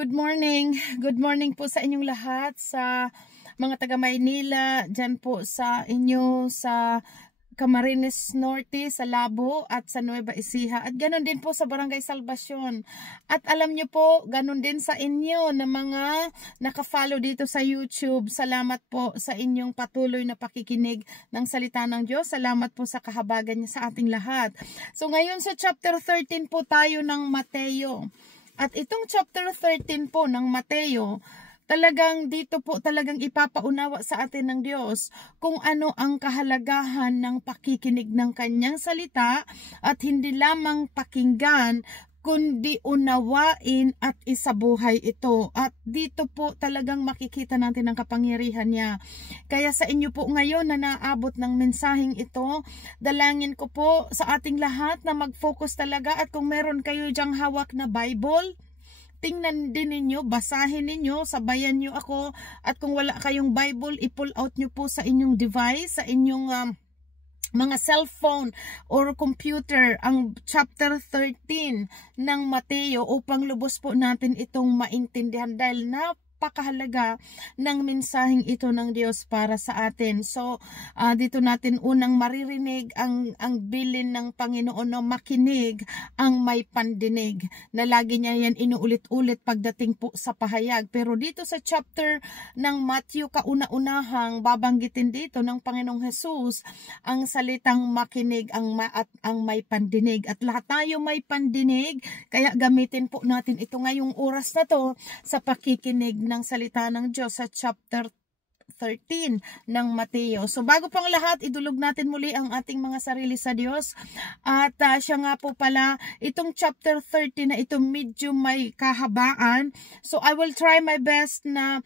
Good morning. Good morning po sa inyong lahat, sa mga taga Maynila, dyan po sa inyo sa Camarines Norte, sa Labo at sa Nueva Ecija. At ganoon din po sa Barangay Salvacion. At alam nyo po, ganoon din sa inyo na mga nakafollow dito sa YouTube. Salamat po sa inyong patuloy na pakikinig ng salita ng Diyos. Salamat po sa kahabagan niya sa ating lahat. So ngayon sa chapter 13 po tayo ng Mateo. At itong chapter 13 po ng Mateo, talagang dito po talagang ipapaunawa sa atin ng Diyos kung ano ang kahalagahan ng pakikinig ng kanyang salita at hindi lamang pakinggan, kundi unawain at isabuhay ito. At dito po talagang makikita natin ang kapangyarihan niya. Kaya sa inyo po ngayon na naabot ng mensaheng ito, dalangin ko po sa ating lahat na mag-focus talaga, at kung meron kayo dyang hawak na Bible, tingnan din ninyo, basahin ninyo, sabayan nyo ako. At kung wala kayong Bible, i-pull out nyo po sa inyong device, sa inyong mga cellphone or computer, ang chapter 13 ng Mateo, upang lubos po natin itong maintindihan dahil napakahalaga ng mensaheng ito ng Diyos para sa atin. So dito natin unang maririnig ang bilin ng Panginoon na makinig ang may pandinig, na lagi niya yan inuulit-ulit pagdating po sa pahayag. Pero dito sa chapter ng Matthew, kauna-unahang babanggitin dito ng Panginoong Jesus ang salitang makinig at ang may pandinig. At lahat tayo may pandinig, kaya gamitin po natin ito ngayong oras na to sa pakikinig ng salita ng Diyos sa chapter 13 ng Mateo. So bago pang lahat, idulog natin muli ang ating mga sarili sa Diyos. At siya nga po pala, itong chapter 13 na ito medyo may kahabaan. So I will try my best na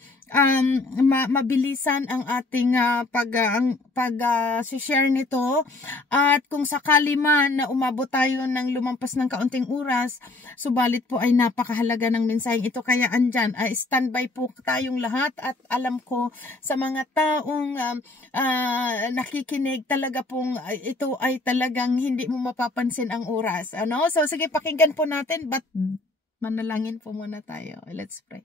mabilisan ang ating share nito. At kung sakali man na umabot tayo ng lumampas ng kaunting oras, subalit po ay napakahalaga ng mensaheng ito. Kaya andyan, standby po tayong lahat. At alam ko sa mga taong nakikinig, talaga pong ito ay talagang hindi mo mapapansin ang oras. So sige, pakinggan po natin, but manalangin po muna tayo. Let's pray.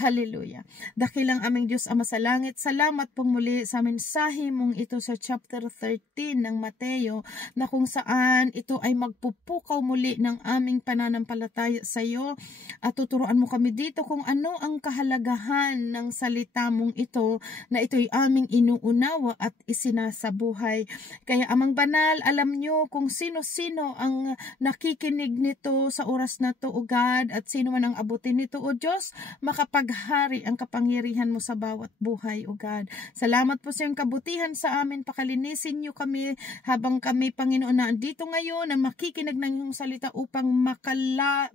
Hallelujah. Dakilang aming Diyos Ama sa langit, salamat pong muli sa mensahe mong ito sa chapter 13 ng Mateo, na kung saan ito ay magpupukaw muli ng aming pananampalataya sa iyo, at tuturuan mo kami dito kung ano ang kahalagahan ng salita mong ito, na ito'y aming inuunawa at isinasabuhay. Kaya Amang Banal, alam nyo kung sino-sino ang nakikinig nito sa oras na to, O God, at sino man ang abutin nito, O Diyos, makapaghari ang kapangyarihan mo sa bawat buhay, O God. Salamat po sa iyong kabutihan sa amin. Pakalinisin niyo kami habang kami, Panginoon, na andito ngayon na makikinig ng iyong salita upang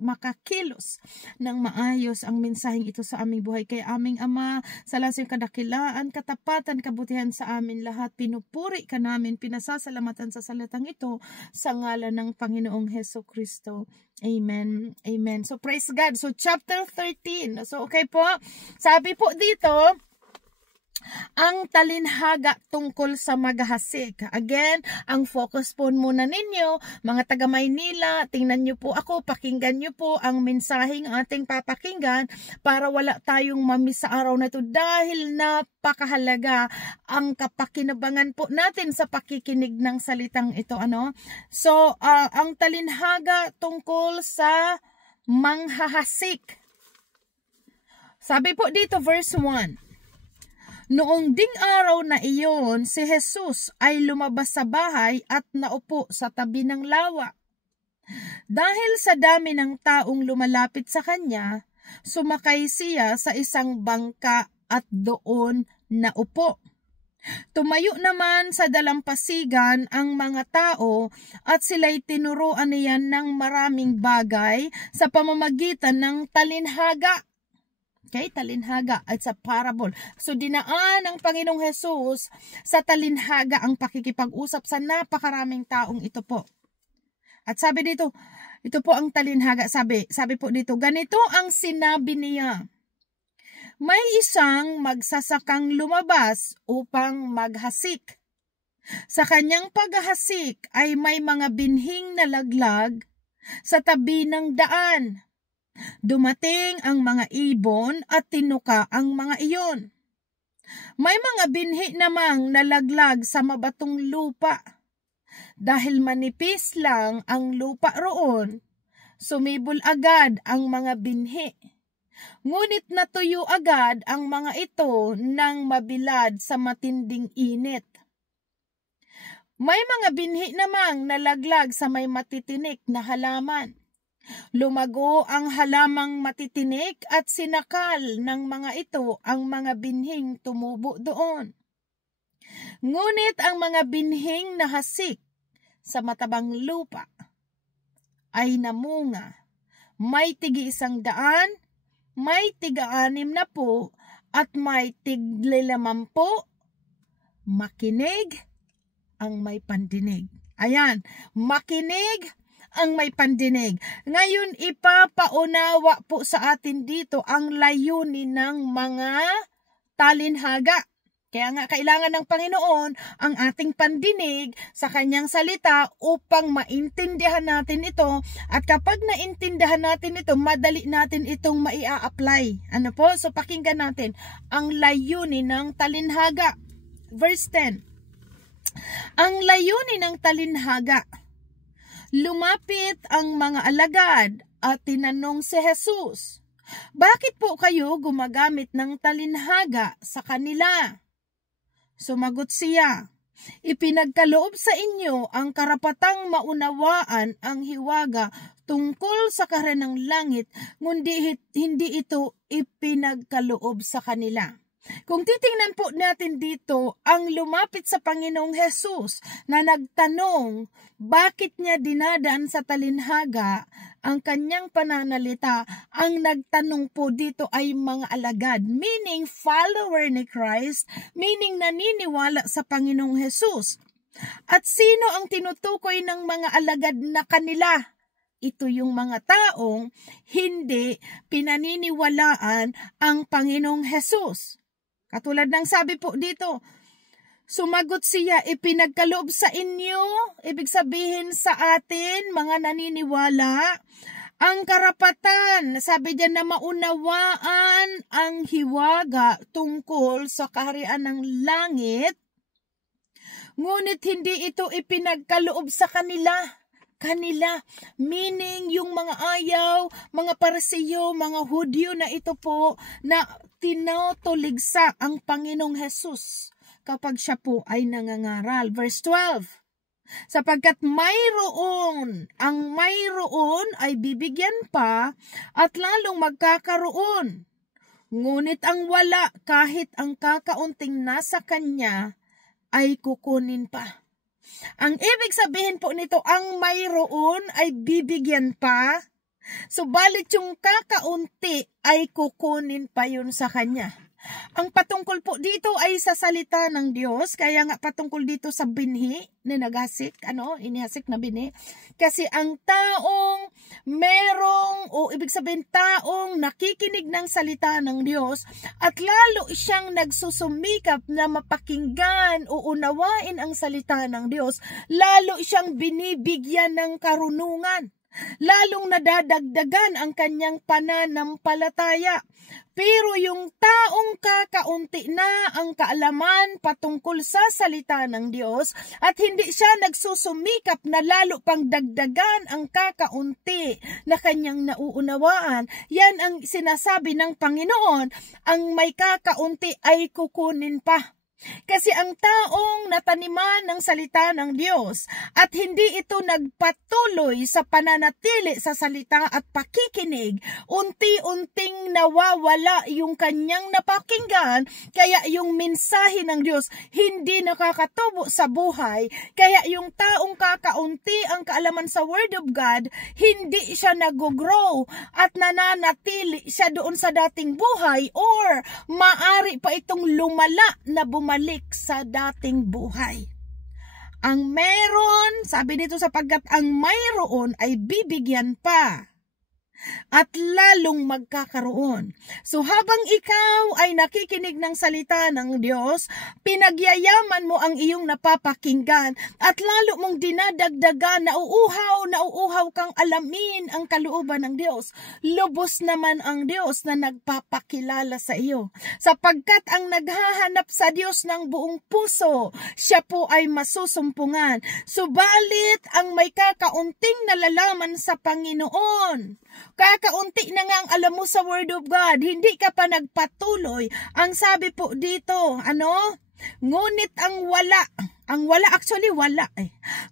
makakilos ng maayos ang mensaheng ito sa aming buhay. Kaya aming Ama, salamat sa iyong kadakilaan, katapatan, kabutihan sa amin lahat. Pinupuri ka namin, pinasasalamatan sa salitang ito sa ngalan ng Panginoong Hesus Kristo. Amen. Amen. So praise God. So chapter 13. So okay po. Sabi po dito, ang talinhaga tungkol sa maghahasik. Again, ang focus po muna ninyo, mga taga Maynila, tingnan nyo po ako, pakinggan nyo po ang mensaheng ating papakinggan para wala tayong mamiss sa araw na ito, dahil napakahalaga ang kapakinabangan po natin sa pakikinig ng salitang ito. So, ang talinhaga tungkol sa manghahasik. Sabi po dito, verse 1. Noong ding araw na iyon, si Jesus ay lumabas sa bahay at naupo sa tabi ng lawa. Dahil sa dami ng taong lumalapit sa kanya, sumakay siya sa isang bangka at doon naupo. Tumayo naman sa dalampasigan ang mga tao at sila'y tinuruan niyan ng maraming bagay sa pamamagitan ng talinhaga. Okay, talinhaga at sa parable. So dinaan ng Panginoong Jesus sa talinhaga ang pakikipag-usap sa napakaraming taong ito po. At sabi dito, ito po ang talinhaga. Sabi po dito, ganito ang sinabi niya. May isang magsasakang lumabas upang maghasik. Sa kanyang paghahasik ay may mga binhing nalaglag sa tabi ng daan. Dumating ang mga ibon at tinuka ang mga iyon. May mga binhi namang nalaglag sa mabatong lupa. Dahil manipis lang ang lupa roon, sumibol agad ang mga binhi. Ngunit natuyo agad ang mga ito nang mabilad sa matinding init. May mga binhi namang nalaglag sa may matitinik na halaman. Lumago ang halamang matitinik at sinakal ng mga ito ang mga binhing tumubo doon. Ngunit ang mga binhing nahasik sa matabang lupa ay namunga. May tig-100, may tig-60, at may tig-50. Makinig ang may pandinig. Ayan, makinig ang may pandinig. Ngayon, ipapaunawa po sa atin dito ang layunin ng mga talinhaga. Kaya nga kailangan ng Panginoon ang ating pandinig sa kanyang salita upang maintindihan natin ito. At kapag naintindihan natin ito, madali natin itong maia-apply. Ano po? So pakinggan natin ang layunin ng talinhaga. Verse 10. Ang layunin ng talinhaga. Lumapit ang mga alagad at tinanong si Jesus, "Bakit po kayo gumagamit ng talinhaga sa kanila?" Sumagot siya, "Ipinagkaloob sa inyo ang karapatang maunawaan ang hiwaga tungkol sa kaharanang langit, ngunit hindi ito ipinagkaloob sa kanila." Kung titingnan po natin dito, ang lumapit sa Panginoong Hesus na nagtanong bakit niya dinadaan sa talinhaga ang kanyang pananalita, ang nagtanong po dito ay mga alagad, meaning follower ni Christ, meaning naniniwala sa Panginoong Hesus. At sino ang tinutukoy ng mga alagad na kanila? Ito yung mga taong hindi pinaniniwalaan ang Panginoong Hesus. Katulad ng sabi po dito, sumagot siya, "Ipinagkaloob sa inyo," ibig sabihin sa atin, mga naniniwala, "ang karapatan," sabi diyan, "na maunawaan ang hiwaga tungkol sa kaharian ng langit, ngunit hindi ito ipinagkaloob sa kanila." Kanila, meaning yung mga ayaw, mga Parisiyo, mga Hudyo na ito po na tinutuligsa ang Panginoong Hesus kapag siya po ay nangangaral. Verse 12, "Sapagkat ang mayroon ay bibigyan pa at lalong magkakaroon. Ngunit ang wala, kahit ang kakaunting nasa kanya, ay kukunin pa." Ang ibig sabihin po nito, ang mayroon ay bibigyan pa, subalit yung kakaunti ay kukunin pa yun sa kanya. Ang patungkol po dito ay sa salita ng Diyos, kaya nga patungkol dito sa binhi na naghasik, inihasik na binhi. Kasi ang taong ibig sabihin taong nakikinig ng salita ng Diyos at lalo siyang nagsusumikap na mapakinggan o unawain ang salita ng Diyos, lalo siyang binibigyan ng karunungan. Lalong nadadagdagan ang kanyang pananampalataya. Pero yung taong kakaunti na ang kaalaman patungkol sa salita ng Diyos at hindi siya nagsusumikap na lalo pang dagdagan ang kakaunti na kanyang nauunawaan, yan ang sinasabi ng Panginoon, ang may kakaunti ay kukunin pa. Kasi ang taong nataniman ng salita ng Diyos at hindi ito nagpatuloy sa pananatili sa salita at pakikinig, unti-unting nawawala yung kanyang napakinggan, kaya yung mensahe ng Diyos hindi nakakatubo sa buhay, kaya yung taong kakaunti ang kaalaman sa Word of God, hindi siya nag-grow at nananatili siya doon sa dating buhay or maari pa itong lumala na bumalik sa dating buhay. Ang meron, sabi dito, sapagkat ang mayroon ay bibigyan pa. at lalong magkakaroon. So habang ikaw ay nakikinig ng salita ng Diyos, pinagyayaman mo ang iyong napapakinggan at lalo mong dinadagdagan, nauuhaw kang alamin ang kalooban ng Diyos. Lubos naman ang Diyos na nagpapakilala sa iyo. Sapagkat ang naghahanap sa Diyos ng buong puso, siya po ay masusumpungan. Subalit ang may kakaunting nalalaman sa Panginoon, kakaunti na nga ang alam mo sa Word of God, hindi ka pa nagpatuloy. Ang sabi po dito, ngunit ang wala actually wala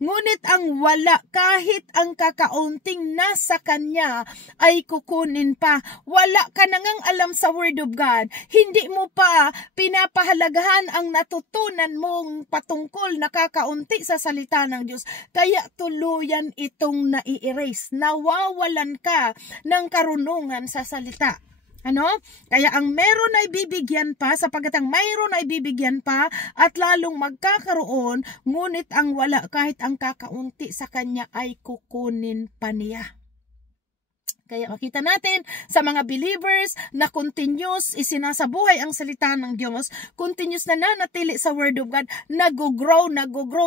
ngunit ang wala, kahit ang kakaunting nasa kanya ay kukunin pa. Wala ka na ngang alam sa Word of God, hindi mo pa pinapahalagahan ang natutunan mong patungkol na kakaunti sa salita ng Diyos, kaya tuluyan itong nai-erase. Nawawalan ka ng karunungan sa salita. Kaya ang meron ay bibigyan pa, sapagkat ang mayroon ay bibigyan pa at lalong magkakaroon, ngunit ang wala, kahit ang kakaunti sa kanya ay kukunin pa niya. Kaya makita natin sa mga believers na continuous isinasabuhay ang salita ng Diyos, continuous na nanatili sa Word of God, nag-grow.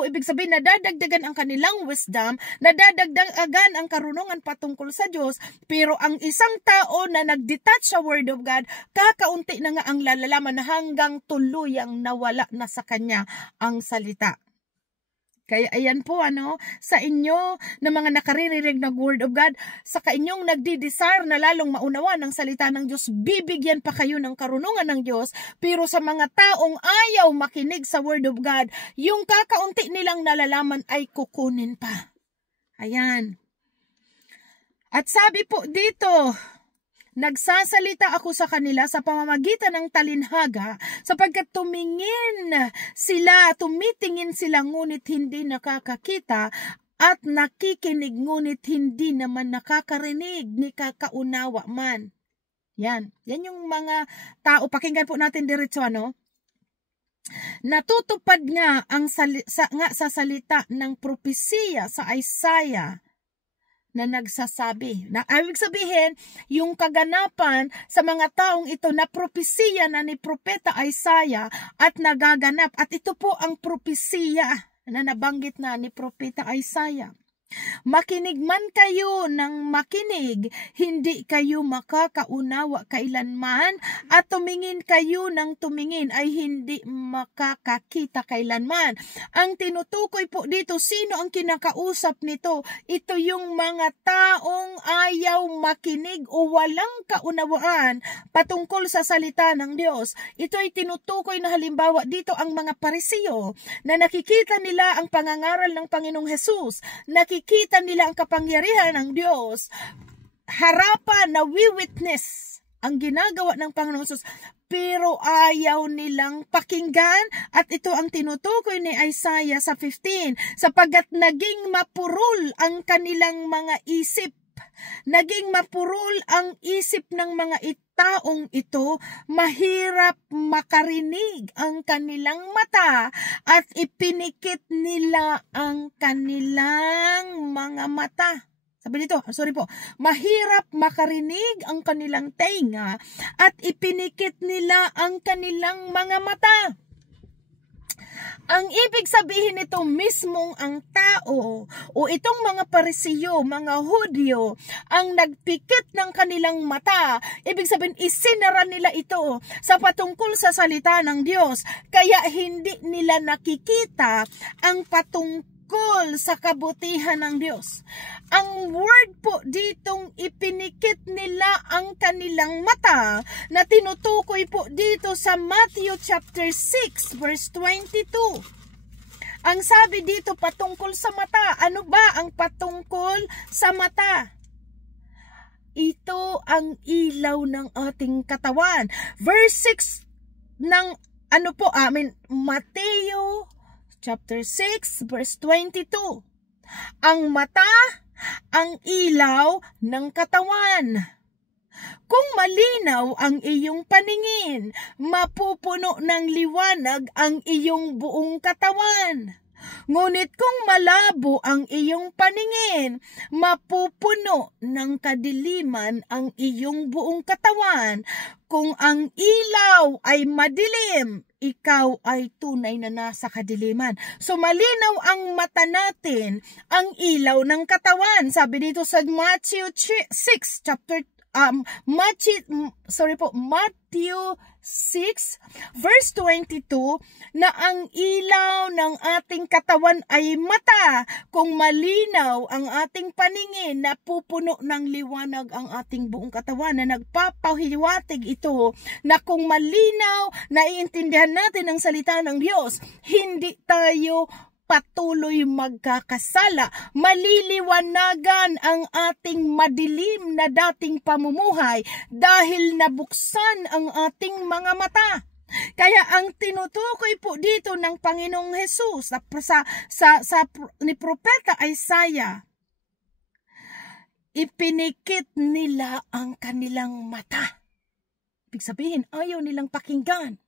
Ibig sabihin, nadadagdagan ang kanilang wisdom, nadadagdagan ang karunungan patungkol sa Diyos. Pero ang isang tao na nag-detach sa Word of God, kakaunti na nga ang lalalaman hanggang tuluyang nawala na sa kanya ang salita. Kaya ayan po sa inyo na mga nakaririnig ng Word of God, sa inyong nagdi-desire na lalong maunawa ng salita ng Diyos, bibigyan pa kayo ng karunungan ng Diyos. Pero sa mga taong ayaw makinig sa Word of God, yung kakaunti nilang nalalaman ay kukunin pa. Ayan. At sabi po dito, nagsasalita ako sa kanila sa pamamagitan ng talinhaga, sapagkat tumitingin sila ngunit hindi nakakakita, at nakikinig ngunit hindi naman nakakarinig ni kakaunawa man. Yan yung mga tao. Pakinggan po natin diretso, Natutupad nga sa salita ng propesiya sa Isaiah na nagsasabi, na ibig sabihin, yung kaganapan sa mga taong ito na propesiya na ni Propeta Isaiah at nagaganap. At ito po ang propesiya na nabanggit na ni Propeta Isaiah. Makinig man kayo ng makinig, hindi kayo makakaunawa kailanman, at tumingin kayo ng tumingin ay hindi makakakita kailanman. Ang tinutukoy po dito, sino ang kinakausap nito? Ito yung mga taong ayaw makinig o walang kaunawaan patungkol sa salita ng Diyos. Ito ay tinutukoy na halimbawa dito ang mga Pariseo na nakikita nila ang pangangaral ng Panginoong Hesus, nakikita nila ang kapangyarihan ng Diyos, harapan na we-witness ang ginagawa ng Panginoong Hesus, pero ayaw nilang pakinggan. At ito ang tinutukoy ni Isaiah sa 15, sapagkat naging mapurol ang kanilang mga isip. Naging mapurol ang isip ng mga taong ito, mahirap makarinig ang kanilang mata, at ipinikit nila ang kanilang mga mata. Sabi dito, mahirap makarinig ang kanilang tenga, at ipinikit nila ang kanilang mga mata. Ang ibig sabihin nito mismong ang tao o itong mga Pariseo, mga Hudyo, ang nagpikit ng kanilang mata. Ibig sabihin, isinara nila ito sa patungkol sa salita ng Diyos. Kaya hindi nila nakikita ang patungkol sa kabutihan ng Diyos. Ang word po ditong ipinikit nila ang kanilang mata na tinutukoy po dito sa Matthew chapter 6 verse 22. Ang sabi dito patungkol sa mata. Ano ba ang patungkol sa mata? Ito ang ilaw ng ating katawan. Verse 6 ng Mateo chapter 6 verse 22. Ang mata, ang ilaw ng katawan. Kung malinaw ang iyong paningin, mapupuno ng liwanag ang iyong buong katawan. Ngunit kung malabo ang iyong paningin, mapupuno ng kadiliman ang iyong buong katawan. Kung ang ilaw ay madilim, ikaw ay tunay na nasa kadiliman. So malinaw ang mata natin, ang ilaw ng katawan. Sabi dito sa Matthew 6 verse 22 na ang ilaw ng ating katawan ay mata. Kung malinaw ang ating paningin, napupuno ng liwanag ang ating buong katawan, na nagpapahiwatig ito na kung malinaw, naiintindihan natin ang salita ng Diyos, hindi tayo patuloy magkakasala. Maliliwanagan ang ating madilim na dating pamumuhay dahil nabuksan ang ating mga mata. Kaya ang tinutukoy po dito ng Panginoong Hesus ni Propeta Isaiah, ipinikit nila ang kanilang mata. Ibig sabihin, ayaw nilang pakinggan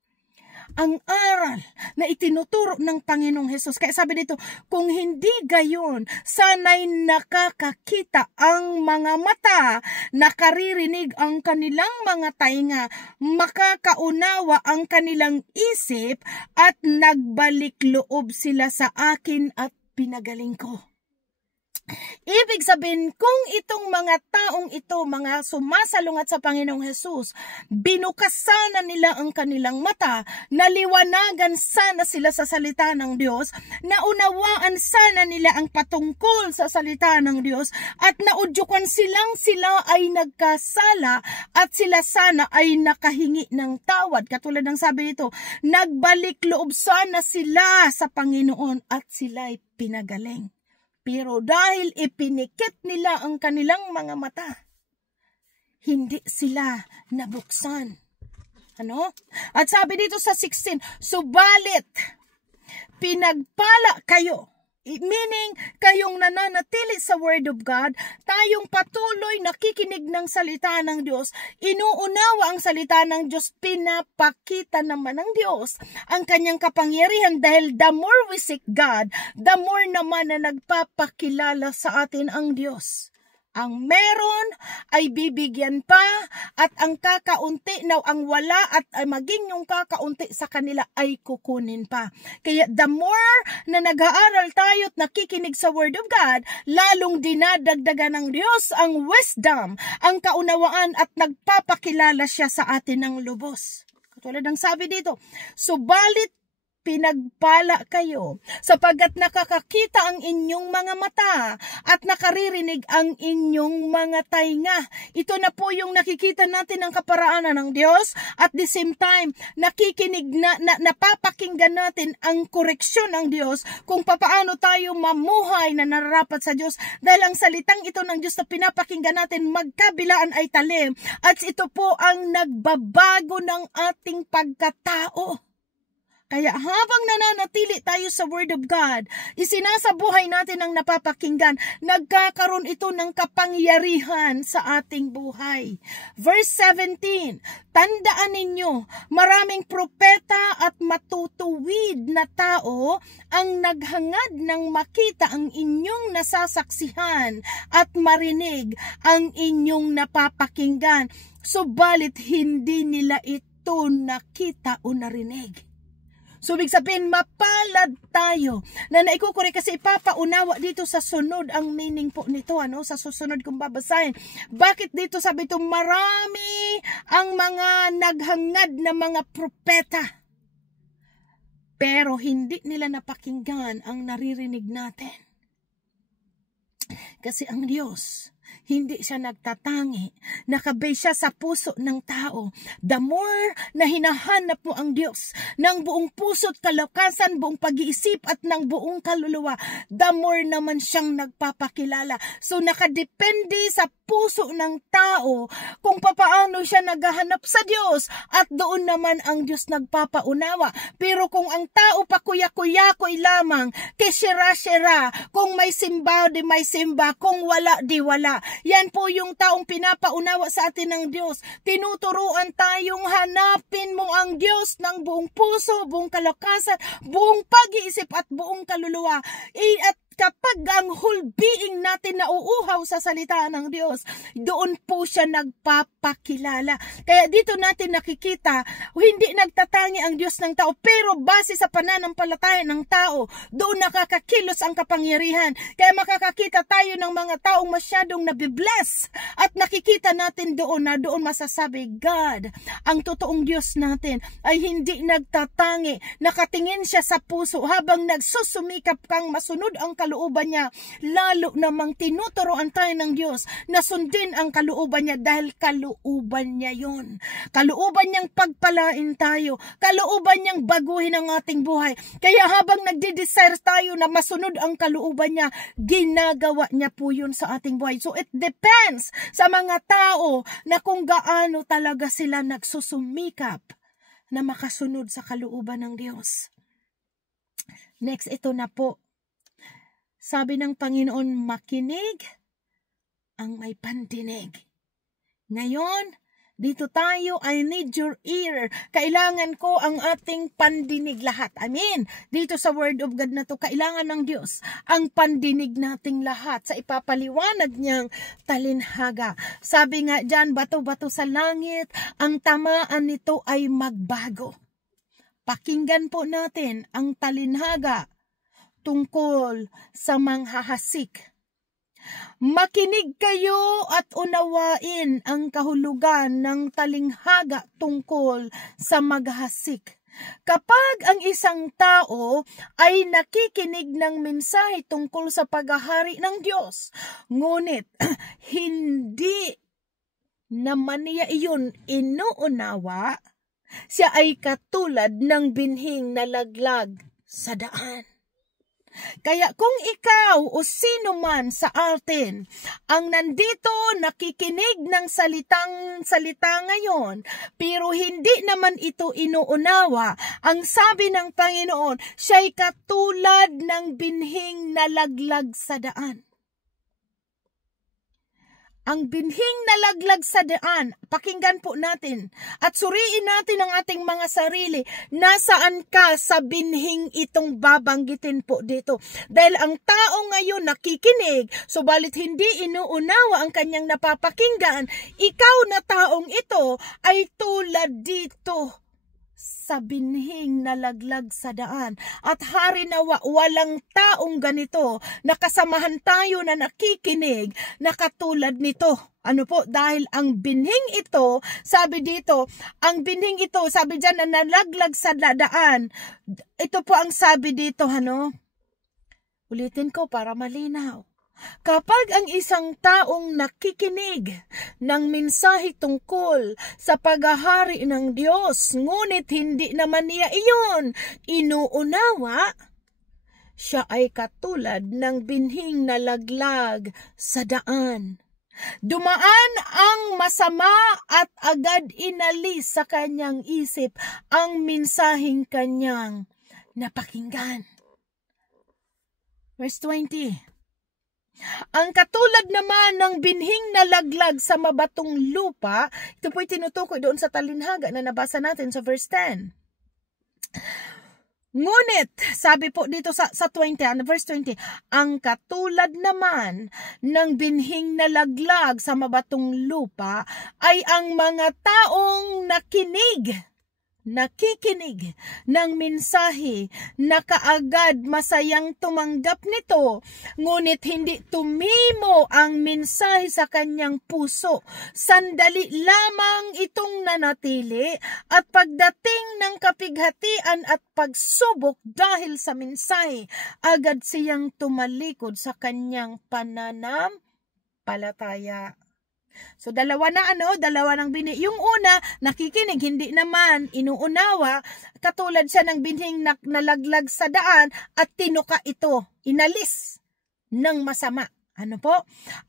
ang aral na itinuturo ng Panginoong Hesus. Kaya sabi dito, kung hindi gayon, sana'y nakakakita ang mga mata, nakaririnig ang kanilang mga tainga, makakaunawa ang kanilang isip, at nagbalik loob sila sa akin at pinagaling ko. Ibig sabihin, kung itong mga taong ito, mga sumasalungat sa Panginoong Hesus, binukasan na nila ang kanilang mata, naliwanagan sana sila sa salita ng Diyos, naunawaan sana nila ang patungkol sa salita ng Diyos, at naudyukan sila ay nagkasala, at sila sana ay nakahingi ng tawad. Katulad ng sabi ito, nagbalik loob sana sila sa Panginoon at sila'y pinagaling. Pero dahil ipinikit nila ang kanilang mga mata, hindi sila nabuksan. Ano? At sabi dito sa 16, subalit pinagpala kayo. Meaning, kayong nananatili sa Word of God, tayong patuloy nakikinig ng salita ng Diyos, inuunawa ang salita ng Diyos, pinapakita naman ng Diyos ang kanyang kapangyarihan, dahil the more we seek God, the more naman na nagpapakilala sa atin ang Diyos. Ang meron ay bibigyan pa, at ang kakaunti na ang wala at ay maging yung kakaunti sa kanila ay kukunin pa. Kaya the more na nag-aaral tayo at nakikinig sa Word of God, lalong dinadagdagan ng Diyos ang wisdom, ang kaunawaan, at nagpapakilala siya sa atin ng lubos. Katulad ng sabi dito, subalit pinagpala kayo sapagkat nakakakita ang inyong mga mata at nakaririnig ang inyong mga tainga. Ito na po yung nakikita natin ng kaparaanan ng Diyos, at the same time nakikinig napapakinggan natin ang koreksyon ng Diyos kung papaano tayo mamuhay na nararapat sa Diyos, dahil ang salitang ito ng Diyos na pinapakinggan natin magkabilaan ay talim, at ito po ang nagbabago ng ating pagkatao. Kaya habang nananatili tayo sa Word of God, isinasabuhay natin ang napapakinggan, nagkakaroon ito ng kapangyarihan sa ating buhay. Verse 17, tandaan ninyo, maraming propeta at matutuwid na tao ang naghangad ng makita ang inyong nasasaksihan at marinig ang inyong napapakinggan, subalit hindi nila ito nakita o narinig. So, ibig sabihin, mapalad tayo na naikukuri, kasi ipapaunawa dito sa sunod ang meaning po nito, sa susunod kong babasahin. Bakit dito sabi ito, marami ang mga naghangad na mga propeta, pero hindi nila napakinggan ang naririnig natin. Kasi ang Diyos, hindi siya nagtatangi, nakabase siya sa puso ng tao. The more na hinahanap mo ang Diyos ng buong puso't kalakasan, buong pag-iisip at ng buong kaluluwa, the more naman siyang nagpapakilala. So nakadepende sa puso ng tao kung papaano siya naghahanap sa Diyos, at doon naman ang Diyos nagpapaunawa. Pero kung ang tao pa kuya-kuyakoy lamang, kesira-sira, kung may simba di may simba, kung wala di wala, Yan po yung taong pinapaunawa sa atin ng Diyos. Tinuturuan tayong hanapin mo ang Diyos ng buong puso, buong kalakasan, buong pag-iisip at buong kaluluwa. At kapag ang whole being natin nauuhaw sa salita ng Diyos, doon po siya nagpapakilala. Kaya dito natin nakikita, hindi nagtatangi ang Diyos ng tao, pero base sa pananampalataya ng tao, doon nakakakilos ang kapangyarihan. Kaya makakakita tayo ng mga taong masyadong nabibless at nakikita natin doon na doon masasabi, God, ang totoong Diyos natin ay hindi nagtatangi. Nakatingin siya sa puso habang nagsusumikap kang masunod ang kalooban niya, lalo namang tinuturoan tayo ng Diyos na sundin ang kalooban niya dahil kalooban niya yun. Kalooban niyang pagpalain tayo, kalooban niyang baguhin ang ating buhay. Kaya habang nagde-desire tayo na masunod ang kalooban niya, ginagawa niya po yun sa ating buhay. So it depends sa mga tao na kung gaano talaga sila nagsusumikap na makasunod sa kalooban ng Diyos. Next, ito na po. Sabi ng Panginoon, makinig ang may pandinig. Ngayon, dito tayo, I need your ear. Kailangan ko ang ating pandinig lahat. Amen. Dito sa Word of God na to, kailangan ng Diyos ang pandinig nating lahat sa ipapaliwanag niyang talinhaga. Sabi nga dyan, bato-bato sa langit, ang tamaan nito ay magbago. Pakinggan po natin ang talinhaga tungkol sa manghahasik. Makinig kayo at unawain ang kahulugan ng talinghaga tungkol sa maghahasik. Kapag ang isang tao ay nakikinig ng mensahe tungkol sa paghahari ng Diyos, ngunit hindi naman niya iyon inuunawa, siya ay katulad ng binhing nalaglag sa daan. Kaya kung ikaw o sino man sa atin ang nandito nakikinig ng salita ngayon, pero hindi naman ito inuunawa, ang sabi ng Panginoon, siya'y katulad ng binhing nalaglag sa daan. Ang binhing nalaglag sa daan, pakinggan po natin at suriin natin ang ating mga sarili. Nasaan ka sa binhing itong babanggitin po dito? Dahil ang tao ngayon nakikinig, subalit hindi inuunawa ang kanyang napapakinggan, ikaw na taong ito ay tulad dito sa binhing nalaglag sa daan. At hari nawa, walang taong ganito, nakasamahan tayo na nakikinig na katulad nito. Ano po? Dahil ang binhing ito, sabi dito, ang binhing ito, sabi dyan na nalaglag sa daan. Ito po ang sabi dito, ulitin ko para malinaw. Kapag ang isang taong nakikinig ng mensahe tungkol sa paghahari ng Diyos, ngunit hindi naman niya iyon inuunawa, siya ay katulad ng binhing nalaglag sa daan. Dumaan ang masama at agad inalis sa kanyang isip ang mensaheng kanyang napakinggan. Verse 20. Ang katulad naman ng binhing nalaglag sa mabatong lupa, ito po'y tinutukoy doon sa talinhaga na nabasa natin sa verse 10. Ngunit, sabi po dito sa 20, verse 20, ang katulad naman ng binhing nalaglag sa mabatong lupa ay ang mga taong nakikinig ng mensahe na kaagad masayang tumanggap nito, ngunit hindi tumimo ang mensahe sa kanyang puso. Sandali lamang itong nanatili at pagdating ng kapighatian at pagsubok dahil sa mensahe, agad siyang tumalikod sa kanyang pananampalataya. So dalawa ng binhi. Yung una, nakikinig, hindi naman inuunawa, katulad siya ng binhing nalaglag sa daan at tinuka ito, inalis ng masama. Ano po?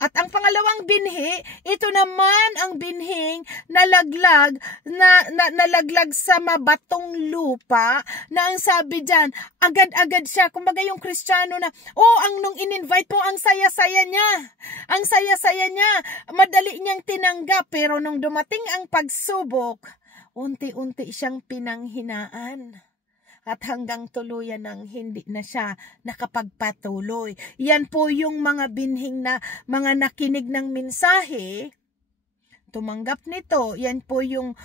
At ang pangalawang binhi, ito naman ang binhing nalaglag, nalaglag sa mabatong lupa, na ang sabi dyan, agad-agad siya. Kumbaga yung Kristiyano na, nung in-invite po, ang saya-saya niya. Ang saya-saya niya. Madali niyang tinanggap. Pero nung dumating ang pagsubok, unti-unti siyang pinanghinaan. At hanggang tuluyan ng hindi na siya nakapagpatuloy. Yan po yung mga binhing na mga nakinig ng mensahe, tumanggap nito. Yan po yung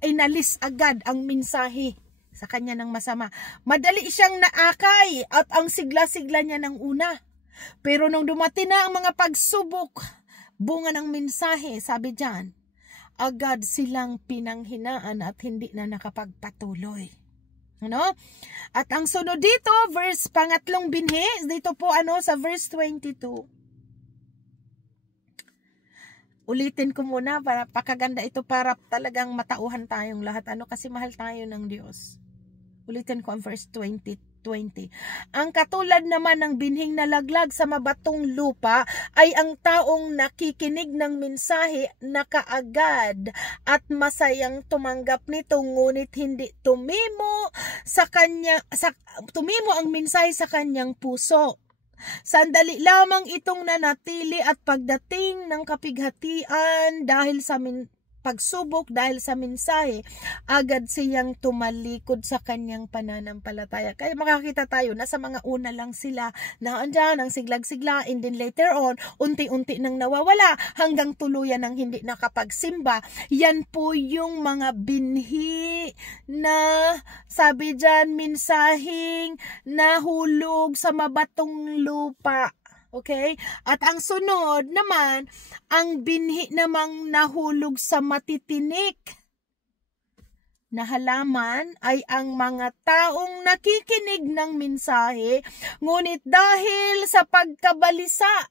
inalis agad ang mensahe sa kanya ng masama. Madali siyang naakay at ang sigla-sigla niya ng una. Pero nung dumating na ang mga pagsubok, bunga ng mensahe, sabi dyan, agad silang pinanghinaan at hindi na nakapagpatuloy. Ano? At ang sunod dito, pangatlong binhi, dito po sa verse 22. Ulitin ko muna, para pakaganda ito, para talagang matauhan tayong lahat. Kasi mahal tayo ng Diyos. Ulitin ko ang verse 20. Ang katulad naman ng binhing nalaglag sa mabatong lupa ay ang taong nakikinig ng mensahe na kaagad at masayang tumanggap nito, ngunit hindi tumimo ang mensahe sa kanyang puso. Sandali lamang itong nanatili at pagdating ng kapighatian dahil sa pagsubok, dahil sa mensahe, agad siyang tumalikod sa kanyang pananampalataya. Kaya makakita tayo na sa mga una lang sila na andyan ang siglag-sigla, and then later on, unti-unti nang nawawala hanggang tuluyan ng hindi nakapagsimba. Yan po yung mga binhi na sabi dyan, mensaheng nahulog sa mabatong lupa. Okay? At ang sunod naman, ang binhi namang nahulog sa matitinik na halaman ay ang mga taong nakikinig ng mensahe, ngunit dahil sa pagkabalisa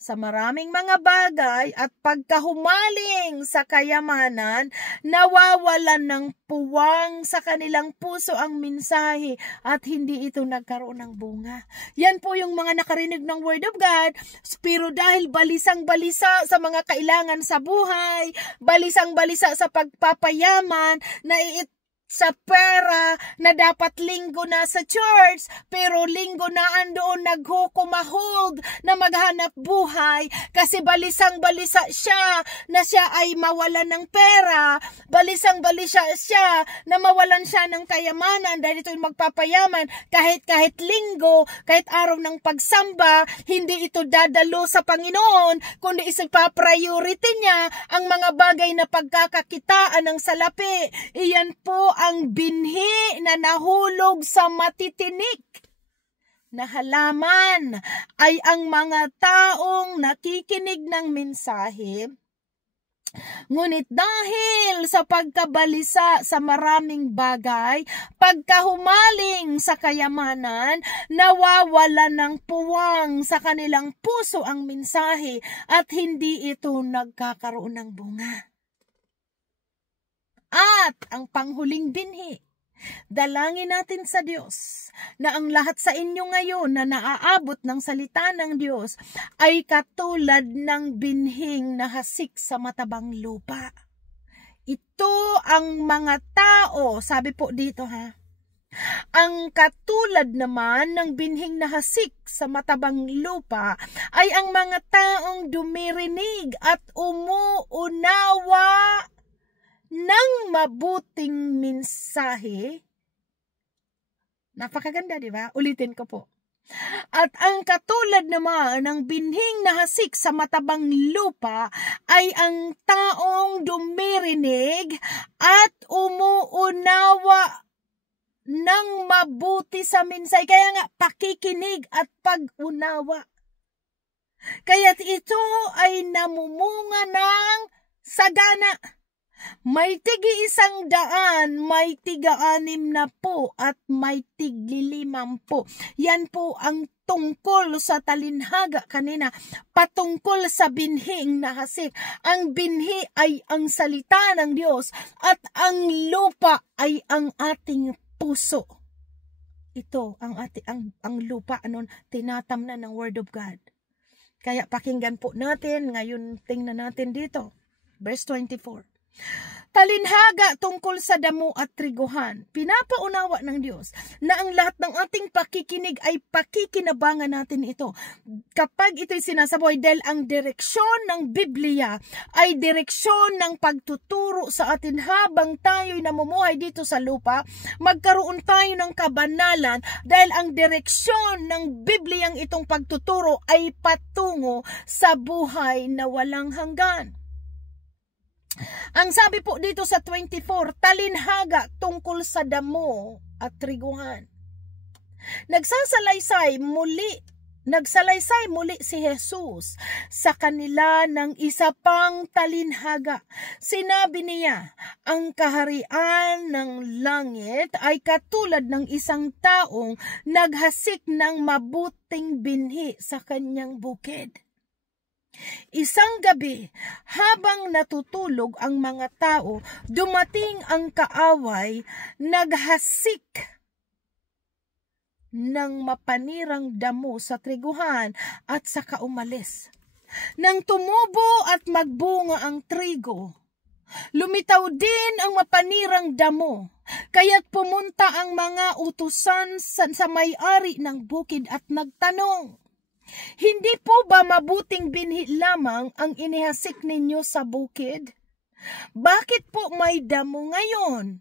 sa maraming mga bagay at pagkahumaling sa kayamanan, nawawalan ng puwang sa kanilang puso ang mensahe at hindi ito nagkaroon ng bunga. Yan po yung mga nakarinig ng Word of God, pero dahil balisang-balisa sa mga kailangan sa buhay, balisang-balisa sa pagpapayaman, sa pera na dapat linggo na sa church, pero linggo na andoon naghukumahog na maghanap buhay kasi balisang-balisa siya na siya ay mawalan ng pera, balisang-balisa siya na mawalan siya ng kayamanan dahil ito'y magpapayaman kahit linggo, kahit araw ng pagsamba, hindi ito dadalo sa Panginoon, kundi isa-priority niya ang mga bagay na pagkakakitaan ng salapi. Iyan po ang binhi na nahulog sa matitinik na halaman ay ang mga taong nakikinig ng mensahe, ngunit dahil sa pagkabalisa sa maraming bagay, pagkahumaling sa kayamanan, nawawala ng puwang sa kanilang puso ang mensahe at hindi ito nagkakaroon ng bunga. At ang panghuling binhi, dalangin natin sa Diyos na ang lahat sa inyo ngayon na naaabot ng salita ng Diyos ay katulad ng binhing nahasik sa matabang lupa. Ito ang mga tao, sabi po dito ang katulad naman ng binhing nahasik sa matabang lupa ay ang mga taong dumirinig at umuunawa ng mabuting mensahe. Napakaganda, di ba? Ulitin ko po. At ang katulad naman ng binhing nahasik sa matabang lupa ay ang taong dumirinig at umuunawa ng mabuti sa mensahe. Kaya nga, pakikinig at pag-unawa. Kaya ito ay namumunga ng sagana. May tig-100, may tig-60 at may tig-50. Yan po ang tungkol sa talinhaga kanina, patungkol sa binhing nahasik. Ang binhi ay ang salita ng Diyos at ang lupa ay ang ating puso. ito ang lupa tinatamnan ng Word of God. Kaya pakinggan po natin ngayon, tingnan natin dito verse 24. Talinhaga tungkol sa damo at triguhan. Pinapaunawa ng Diyos na ang lahat ng ating pakikinig ay pakikinabangan natin ito. Kapag ito'y sinasaboy, dahil ang direksyon ng Biblia ay direksyon ng pagtuturo sa atin habang tayo'y namumuhay dito sa lupa, magkaroon tayo ng kabanalan dahil ang direksyon ng Bibliang itong pagtuturo ay patungo sa buhay na walang hanggan. Ang sabi po dito sa 24, talinhaga tungkol sa damo at triguhan. Nagsalaysay muli si Jesus sa kanila ng isa pang talinhaga. Sinabi niya, ang kaharian ng langit ay katulad ng isang taong naghasik ng mabuting binhi sa kanyang bukid. Isang gabi, habang natutulog ang mga tao, dumating ang kaaway, naghasik ng mapanirang damo sa triguhan at saka umalis. Nang tumubo at magbunga ang trigo, lumitaw din ang mapanirang damo, kaya't pumunta ang mga utusan sa may-ari ng bukid at nagtanong, hindi po ba mabuting binhi lamang ang inihasik ninyo sa bukid? Bakit po may damo ngayon?